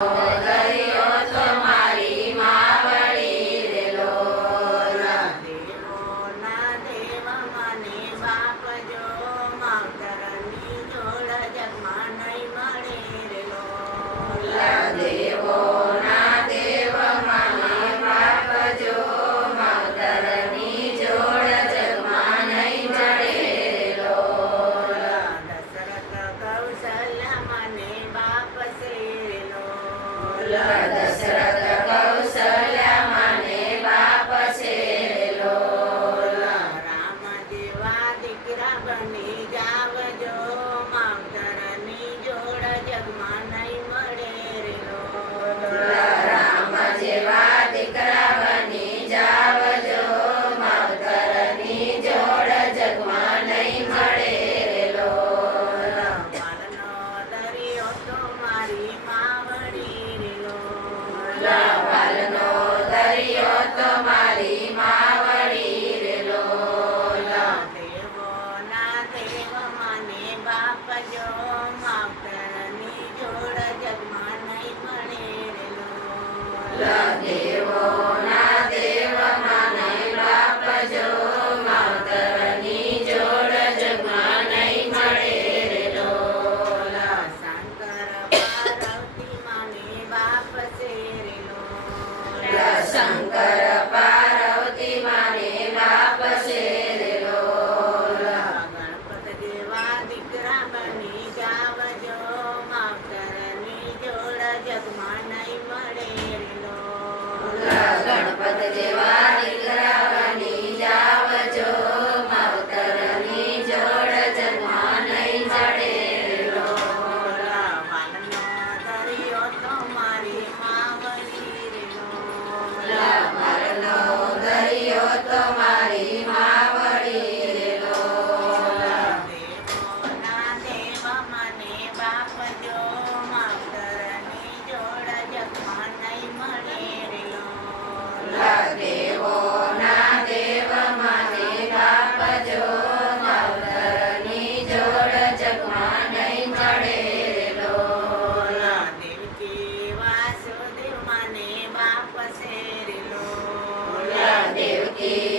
Amen. જગમાં નહીં જોડ જગમાં નહીં મળે રે લો તો મારી માવડી રે લો દરિયો Yeah. ભક્ત જેવા Amen.